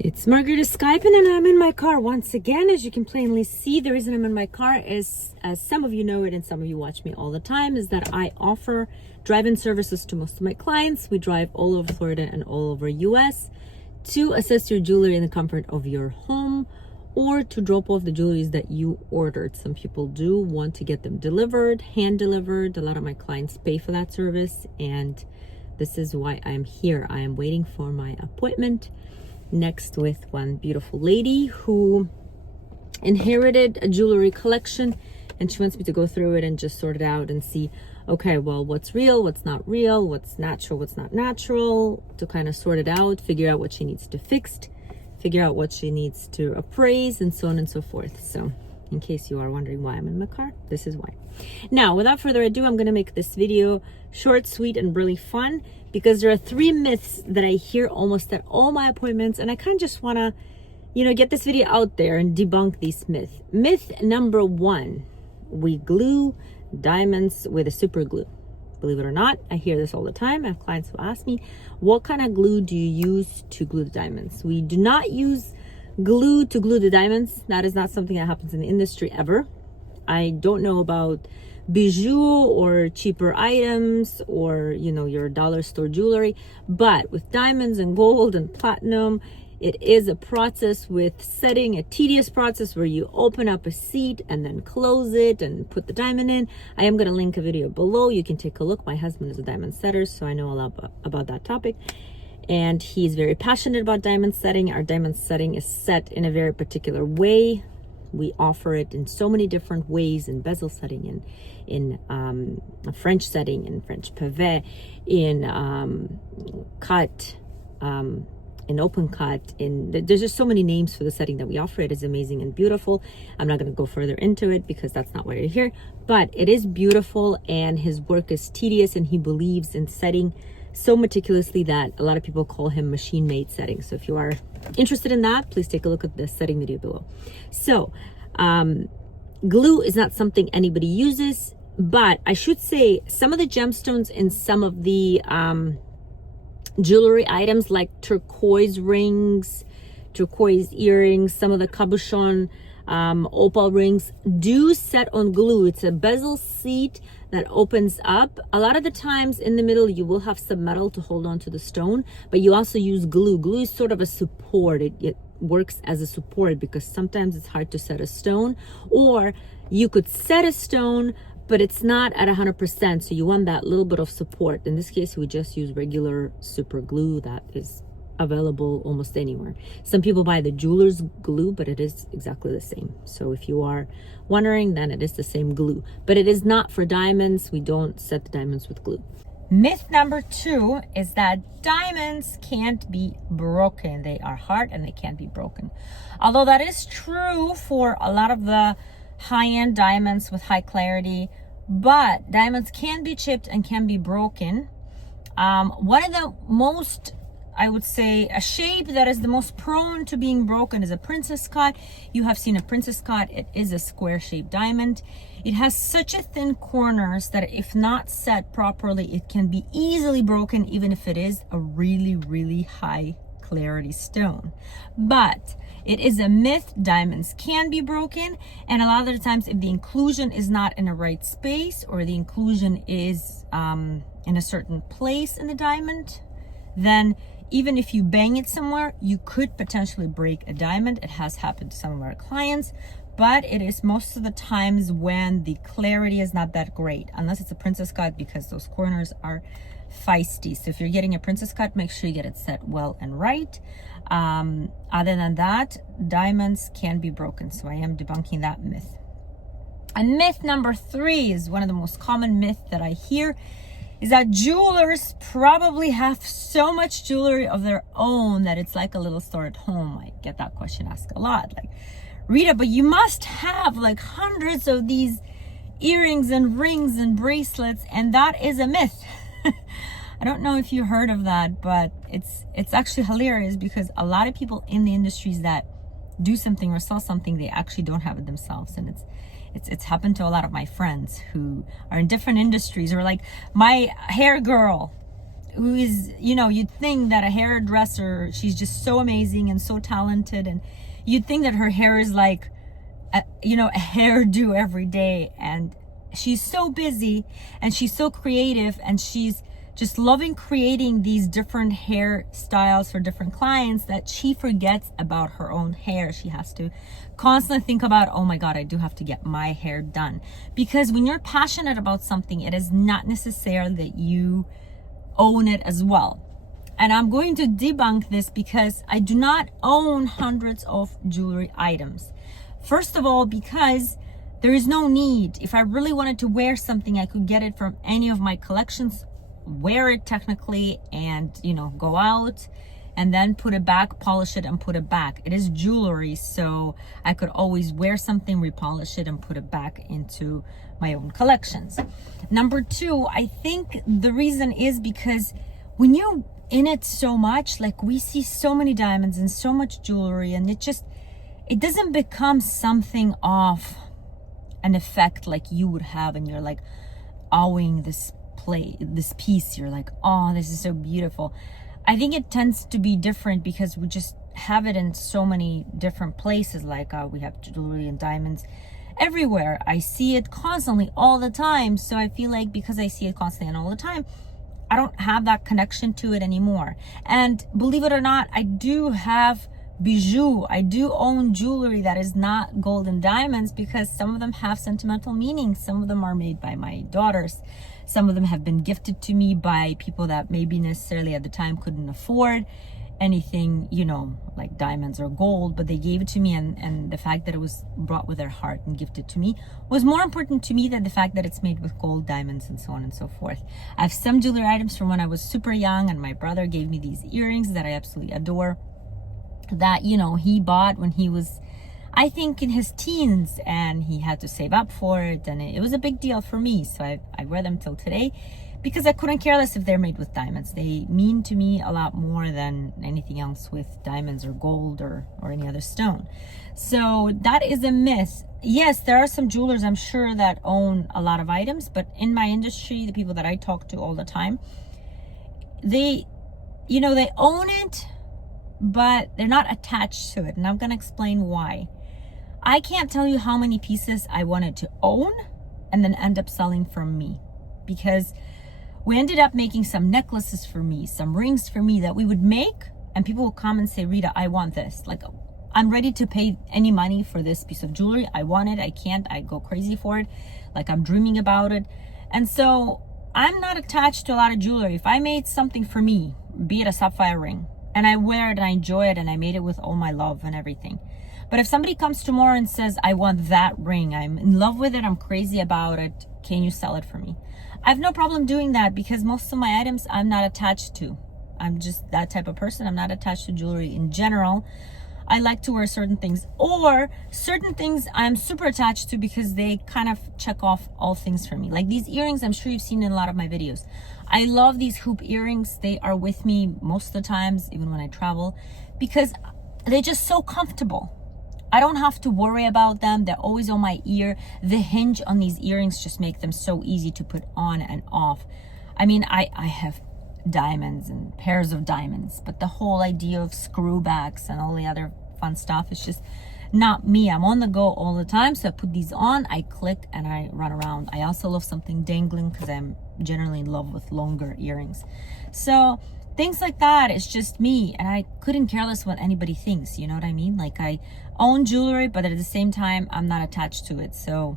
It's Margaret Skyping, and I'm in my car once again. As you can plainly see, the reason I'm in my car is, as some of you know it and some of you watch me all the time, is that I offer drive-in services to most of my clients. We drive all over Florida and all over US to assess your jewelry in the comfort of your home, or to drop off the jewelries that you ordered. Some people do want to get them delivered, hand delivered. A lot of my clients pay for that service, and this is why I'm here. I am waiting for my appointment next with one beautiful lady who inherited a jewelry collection, and she wants me to go through it and just sort it out and see, okay, well, what's real, what's not real, what's natural, what's not natural, to kind of sort it out, figure out what she needs to fix, figure out what she needs to appraise, and so on and so forth. So in case you are wondering why I'm in my car, this is why. Now, without further ado, I'm going to make this video short, sweet, and really fun, because there are 3 myths that I hear almost at all my appointments, and I kind of just want to, get this video out there and debunk these myths. Myth number 1, we glue diamonds with a super glue. Believe it or not, I hear this all the time. I have clients who ask me, what kind of glue do you use to glue the diamonds? We do not use glue to glue the diamonds. That is not something that happens in the industry ever. I don't know about bijou or cheaper items or your dollar store jewelry, but with diamonds and gold and platinum, it is a process with setting, a tedious process where you open up a seat and then close it and put the diamond in. I am going to link a video below. You can take a look. My husband is a diamond setter, so I know a lot about that topic, and he's very passionate about diamond setting. Our diamond setting is set in a very particular way. We offer it in so many different ways, in bezel setting, in a French setting, in French pavé, in cut, in open cut. There's just so many names for the setting that we offer. It is amazing and beautiful. I'm not going to go further into it because that's not why you're here, but it is beautiful, and his work is tedious, and he believes in setting so meticulously that a lot of people call him machine-made setting. So if you are interested in that, please take a look at the setting video below. So glue is not something anybody uses, but I should say some of the gemstones in some of the jewelry items, like turquoise rings, turquoise earrings, some of the cabochon opal rings, do set on glue. It's a bezel seat that opens up. A lot of the times in the middle you will have some metal to hold on to the stone, but you also use glue. Glue is sort of a support. It works as a support because sometimes it's hard to set a stone, or you could set a stone but it's not at 100%, so you want that little bit of support. In this case, we just use regular super glue that is available almost anywhere. Some people buy the jeweler's glue, but it is exactly the same. So if you are wondering, then it is the same glue, but it is not for diamonds. We don't set the diamonds with glue. Myth number 2 is that diamonds can't be broken. They are hard and they can't be broken. Although that is true for a lot of the high-end diamonds with high clarity, but diamonds can be chipped and can be broken. One of the most, I would say, a shape that is the most prone to being broken is a princess cut. You have seen a princess cut. It is a square-shaped diamond. It has such a thin corners that if not set properly, it can be easily broken, even if it is a really, really high clarity stone. But it is a myth. Diamonds can be broken, and a lot of the times if the inclusion is not in the right space, or the inclusion is in a certain place in the diamond, then even if you bang it somewhere, you could potentially break a diamond. It has happened to some of our clients, but it is most of the times when the clarity is not that great, unless it's a princess cut, because those corners are feisty. So if you're getting a princess cut, make sure you get it set well and right. Other than that, diamonds can be broken. So I am debunking that myth. And myth number 3 is one of the most common myths that I hear, is that jewelers probably have so much jewelry of their own that it's like a little store at home. I get that question asked a lot. Like, Rita, but you must have like hundreds of these earrings and rings and bracelets, and that is a myth. I don't know if you heard of that, but it's actually hilarious, because a lot of people in the industries that do something or sell something, they actually don't have it themselves. And it's happened to a lot of my friends who are in different industries, or like my hair girl who is, you know, you'd think that a hairdresser, she's just so amazing and so talented, and you'd think that her hair is like a hairdo every day, and she's so busy and she's so creative, and she's just loving creating these different hairstyles for different clients that she forgets about her own hair. She has to constantly think about, oh my God, I do have to get my hair done. Because when you're passionate about something, it is not necessarily that you own it as well. And I'm going to debunk this because I do not own hundreds of jewelry items. First of all, because there is no need. If I really wanted to wear something, I could get it from any of my collections, wear it technically, and go out and then put it back, polish it and put it back. It is jewelry, so I could always wear something, repolish it and put it back into my own collections. Number two, I think the reason is because when you're in it so much, like we see so many diamonds and so much jewelry, and it doesn't become something of an effect like you would have, and you're like owing this piece, you're like, oh, this is so beautiful. I think it tends to be different because we just have it in so many different places. Like we have jewelry and diamonds everywhere. I see it constantly all the time, so I feel like because I see it constantly and all the time, I don't have that connection to it anymore. And believe it or not, I do have bijou. I do own jewelry that is not gold and diamonds because some of them have sentimental meaning. Some of them are made by my daughters. Some of them have been gifted to me by people that maybe necessarily at the time couldn't afford anything, like diamonds or gold, but they gave it to me, and the fact that it was brought with their heart and gifted to me was more important to me than the fact that it's made with gold, diamonds, and so on and so forth. I have some jewelry items from when I was super young, and my brother gave me these earrings that I absolutely adore, that he bought when he was, I think, in his teens, and he had to save up for it, and it was a big deal for me. So I wear them till today because I couldn't care less if they're made with diamonds. They mean to me a lot more than anything else with diamonds or gold or any other stone. So that is a myth. Yes, there are some jewelers, I'm sure, that own a lot of items, but in my industry, the people that I talk to all the time, they own it, but they're not attached to it. And I'm going to explain why. I can't tell you how many pieces I wanted to own and then end up selling from me, because we ended up making some necklaces for me, some rings for me that we would make, and people will come and say, Rita, I want this. Like, I'm ready to pay any money for this piece of jewelry. I want it. I can't. I go crazy for it. Like, I'm dreaming about it. And so I'm not attached to a lot of jewelry. If I made something for me, be it a sapphire ring, and I wear it and I enjoy it and I made it with all my love and everything. But if somebody comes tomorrow and says, I want that ring, I'm in love with it, I'm crazy about it, can you sell it for me? I have no problem doing that because most of my items I'm not attached to. I'm just that type of person. I'm not attached to jewelry in general. I like to wear certain things, or certain things I'm super attached to because they kind of check off all things for me. Like these earrings, I'm sure you've seen in a lot of my videos. I love these hoop earrings. They are with me most of the times, even when I travel, because they're just so comfortable. I don't have to worry about them. They're always on my ear. The hinge on these earrings just make them so easy to put on and off. I mean, I have diamonds and pairs of diamonds, but the whole idea of screw backs and all the other fun stuff is just not me. I'm on the go all the time, so I put these on, I click, and I run around. I also love something dangling because I'm generally in love with longer earrings. So things like that, it's just me, and I couldn't care less what anybody thinks, you know what I mean? Like, I own jewelry, but at the same time, I'm not attached to it. So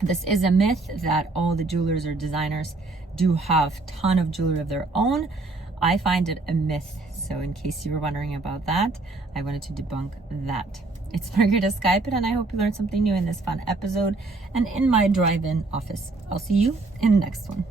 this is a myth that all the jewelers or designers do have a ton of jewelry of their own. I find it a myth. So in case you were wondering about that, I wanted to debunk that. It's Margarita Skype, and I hope you learned something new in this fun episode and in my drive-in office. I'll see you in the next one.